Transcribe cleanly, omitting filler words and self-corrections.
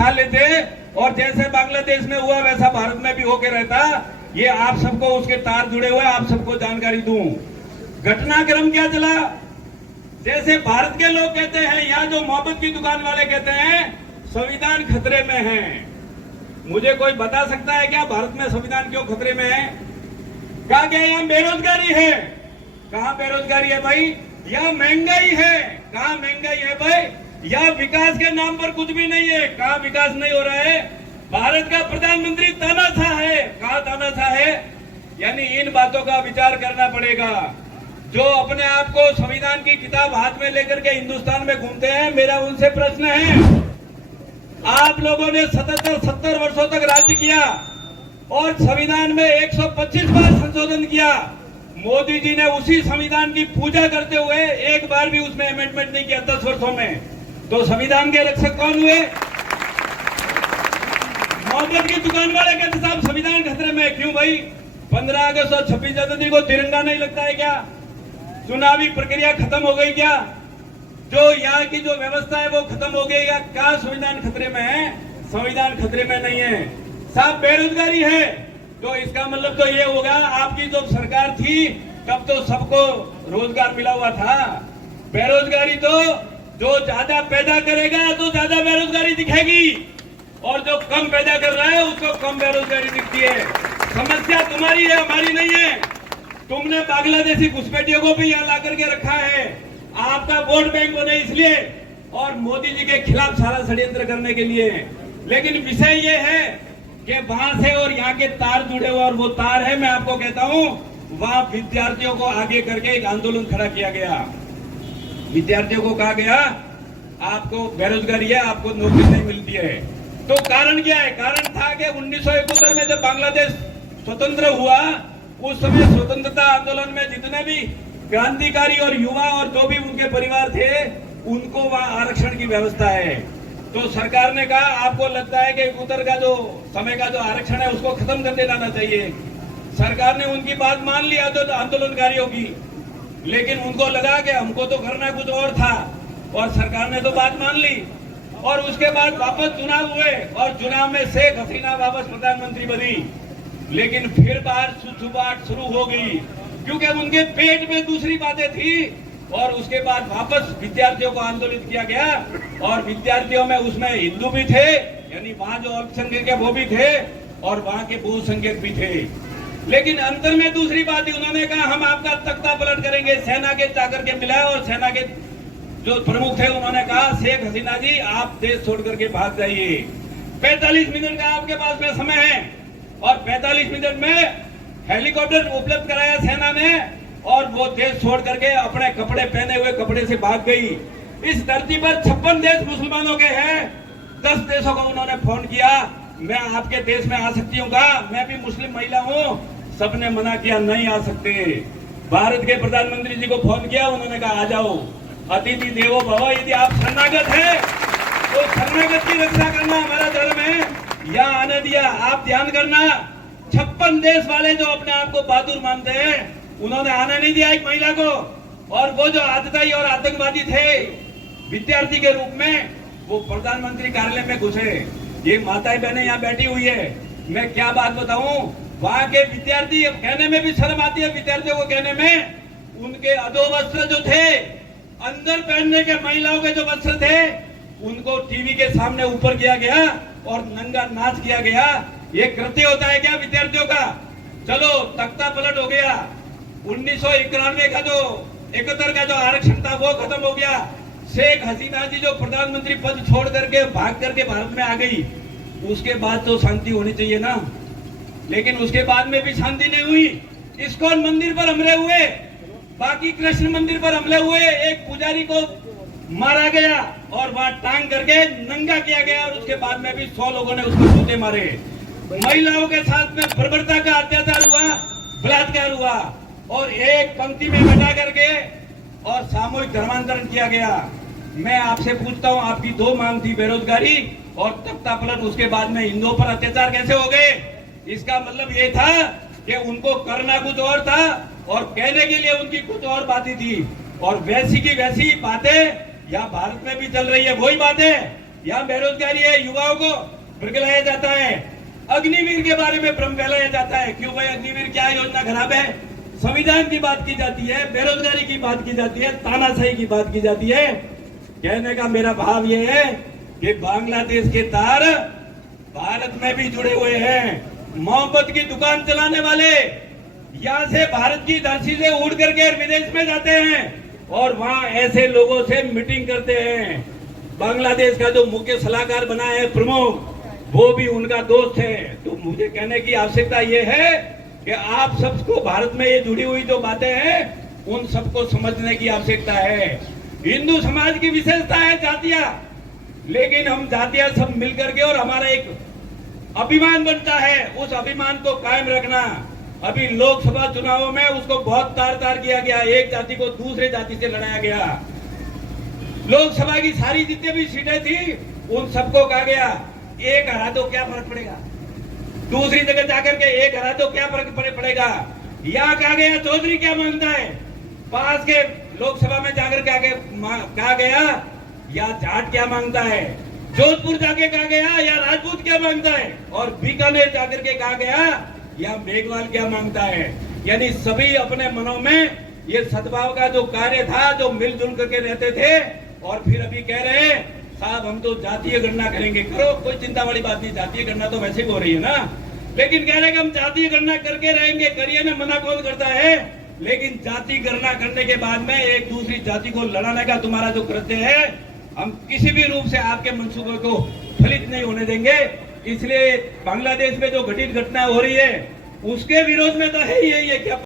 खा लेते और जैसे बांग्लादेश में हुआ वैसा भारत में भी होके रहता। ये आप सबको उसके तार जुड़े हुए, आप सबको जानकारी दूं। घटनाक्रम क्या चला, जैसे भारत के लोग कहते हैं, यहाँ जो मोहब्बत की दुकान वाले कहते हैं संविधान खतरे में है। मुझे कोई बता सकता है क्या भारत में संविधान क्यों खतरे में है? कहा गया यहाँ बेरोजगारी है। कहाँ बेरोजगारी है भाई? यहाँ महंगाई है। कहाँ महंगाई है भाई? यहाँ विकास के नाम पर कुछ भी नहीं है। कहाँ विकास नहीं हो रहा है? भारत का प्रधानमंत्री तानाशाह है। कहाँ तानाशाह है? यानी इन बातों का विचार करना पड़ेगा। जो अपने आप को संविधान की किताब हाथ में लेकर के हिंदुस्तान में घूमते हैं, मेरा उनसे प्रश्न है, आप लोगों ने 70 वर्षों तक राज्य किया और संविधान में 125 बार संशोधन किया। मोदी जी ने उसी संविधान की पूजा करते हुए एक बार भी उसमें अमेंडमेंट नहीं किया 10 वर्षों में। तो संविधान के रक्षक कौन हुए? मोहब्बत की दुकान वाले कहते साहब संविधान खतरे में। क्यों भाई? 15 अगस्त और 26 जनवरी को तिरंगा नहीं लगता है क्या? चुनावी प्रक्रिया खत्म हो गई क्या? जो यहाँ की जो व्यवस्था है वो खत्म हो गई क्या? संविधान खतरे में है? संविधान खतरे में नहीं है साहब। बेरोजगारी है तो इसका मतलब तो ये होगा आपकी जो सरकार थी तब तो सबको रोजगार मिला हुआ था। बेरोजगारी तो जो ज्यादा पैदा करेगा तो ज्यादा बेरोजगारी दिखेगी और जो कम पैदा कर रहा है उसको कम बेरोजगारी दिखती है। समस्या तुम्हारी है, हमारी नहीं है। तुमने बांग्लादेशी घुसपैठियों को भी यहाँ ला करके रखा है, आपका वोट बैंक बने इसलिए और मोदी जी के खिलाफ सारा षड्यंत्र करने के लिए। लेकिन विषय ये है कि वहां से और यहाँ के तार जुड़े हुए, और वो तार है, मैं आपको कहता हूँ, वहां विद्यार्थियों को आगे करके एक आंदोलन खड़ा किया गया। विद्यार्थियों को कहा गया आपको बेरोजगारी है, आपको नौकरी नहीं मिलती है। तो कारण क्या है? कारण था कि 1971 में जब बांग्लादेश स्वतंत्र हुआ, उस समय स्वतंत्रता आंदोलन में जितने भी क्रांतिकारी और युवा और जो भी उनके परिवार थे, उनको वहां आरक्षण की व्यवस्था है। तो सरकार ने कहा आपको लगता है कि उत्तर का जो समय का जो आरक्षण है उसको खत्म कर देना चाहिए। सरकार ने उनकी बात मान लिया तो आंदोलनकारियों की, लेकिन उनको लगा कि हमको तो करना कुछ और था और सरकार ने तो बात मान ली। और उसके बाद वापस चुनाव हुए और चुनाव में शेख हसीना वापस प्रधानमंत्री बनी। लेकिन फिर बार सुसुबाहट शुरू हो गई क्योंकि उनके पेट में दूसरी बातें थी। और उसके बाद वापस विद्यार्थियों को आंदोलित किया गया और विद्यार्थियों में उसमें हिंदू भी थे, यानी वहां जो अल्पसंख्यक है वो भी थे और वहां के बहुसंख्यक भी थे। लेकिन अंतर में दूसरी बात ही, उन्होंने कहा हम आपका तख्ता पलट करेंगे। सेना के जाकर के मिला और सेना के जो प्रमुख थे उन्होंने कहा शेख हसीना जी आप देश छोड़ करके भाग जाइए। 45 मिनट का आपके पास में समय है और 45 मिनट में हेलीकॉप्टर उपलब्ध कराया सेना ने और वो देश छोड़ करके अपने कपड़े पहने हुए कपड़े से भाग गई। इस धरती पर 56 देश मुसलमानों के हैं। 10 देशों को उन्होंने फोन किया मैं आपके देश में आ सकती हूँ, मैं भी मुस्लिम महिला हूँ। सबने मना किया नहीं आ सकते। भारत के प्रधानमंत्री जी को फोन किया, उन्होंने कहा आ जाओ, अतिथि देवो भव। यदि आप शरणागत है तो शरणागत की रक्षा करना हमारा धर्म है, यहाँ आने दिया। आप ध्यान करना, 56 देश वाले जो अपने आप को बहादुर मानते हैं उन्होंने आने नहीं दिया एक महिला को। और वो जो आतताई और आतंकवादी थे विद्यार्थी के रूप में, वो प्रधानमंत्री कार्यालय में घुसे। ये माताएं बहनें यहाँ बैठी हुई है, मैं क्या बात बताऊं, वहां के विद्यार्थी, कहने में भी शर्म आती है विद्यार्थियों को कहने में, उनके अधोवस्त्र जो थे, अंदर पहनने के महिलाओं के जो वस्त्र थे, उनको टीवी के सामने ऊपर किया गया और नंगा नाच किया गया। ये कृत्य होता है क्या विद्यार्थियों का? चलो तख्ता पलट हो गया। 1991 का जो 71 का जो आरक्षण था वो खत्म हो गया। शेख हसीना जी जो प्रधानमंत्री पद छोड़ करके भाग करके भारत में आ गई, उसके बाद तो शांति होनी चाहिए ना। लेकिन उसके बाद में भी शांति नहीं हुई। इस्कॉन मंदिर पर हमले हुए, बाकी कृष्ण मंदिर पर हमले हुए, एक पुजारी को मारा गया और वहां टांग करके नंगा किया गया और उसके बाद में भी 100 लोगों ने उसको जूते मारे। महिलाओं के साथ में बर्बरता का अत्याचार हुआ, बलात्कार हुआ और एक पंक्ति में बैठा करके और सामूहिक धर्मांतरण किया गया। मैं आपसे पूछता हूं, आपकी 2 मांग थी, बेरोजगारी और तख्ता पलट। उसके बाद में हिंदुओं पर अत्याचार कैसे हो गए? इसका मतलब ये था कि उनको करना कुछ और था और कहने के लिए उनकी कुछ और बातें थी। और वैसी की वैसी बातें यहाँ भारत में भी चल रही है। वही बातें यहाँ बेरोजगारी है, युवाओं को भड़काया जाता है, अग्निवीर के बारे में भ्रम फैलाया जाता है। क्यों भाई अग्निवीर क्या योजना खराब है? संविधान की बात की जाती है, बेरोजगारी की बात की जाती है, तानाशाही की बात की जाती है। कहने का मेरा भाव ये है कि बांग्लादेश के तार भारत में भी जुड़े हुए हैं। मोहब्बत की दुकान चलाने वाले यहाँ से भारत की धरती से उड़ करके विदेश में जाते हैं और वहां ऐसे लोगों से मीटिंग करते हैं। बांग्लादेश का जो मुख्य सलाहकार बना है प्रमुख, वो भी उनका दोस्त है। तो मुझे कहने की आवश्यकता ये है कि आप सबको भारत में ये जुड़ी हुई जो बातें हैं उन सबको समझने की आवश्यकता है। हिंदू समाज की विशेषता है जातियां, लेकिन हम जातियां सब मिलकर के और हमारा एक अभिमान बनता है, उस अभिमान को कायम रखना। अभी लोकसभा चुनावों में उसको बहुत तार किया गया, एक जाति को दूसरे जाति से लड़ाया गया। लोकसभा की सारी जितनी भी सीटें थी उन सबको कहा गया एक हरा दो, क्या फर्क पड़ेगा? दूसरी जगह जाकर के एक हरा दो, क्या फर्क पड़ेगा? यहाँ कहा गया चौधरी क्या मांगता है, पास के लोकसभा में जाकर के कहा गया या जाट क्या मांगता है, जोधपुर जाके कहा गया या राजपूत क्या मांगता है, और बीकानेर जाकर के कहा गया या मेघवाल क्या मांगता है। यानी सभी अपने मनों में ये सद्भाव का जो कार्य था, जो मिलजुल करके रहते थे, और फिर अभी कह रहे हैं साहब हम तो जातीय गणना करेंगे। करो, कोई चिंता वाली बात नहीं, जातीय गणना तो वैसे ही हो रही है ना, लेकिन कह रहे हैं कि हम जातीय गणना करके रहेंगे। करिए ना, मना कौन करता है, लेकिन जाति गणना करने के बाद में एक दूसरी जाति को लड़ाने का तुम्हारा जो कृत्य है, हम किसी भी रूप से आपके मंसूबे को फलित नहीं होने देंगे। इसलिए बांग्लादेश में जो घटित घटना हो रही है उसके विरोध में तो है ही है ये क्या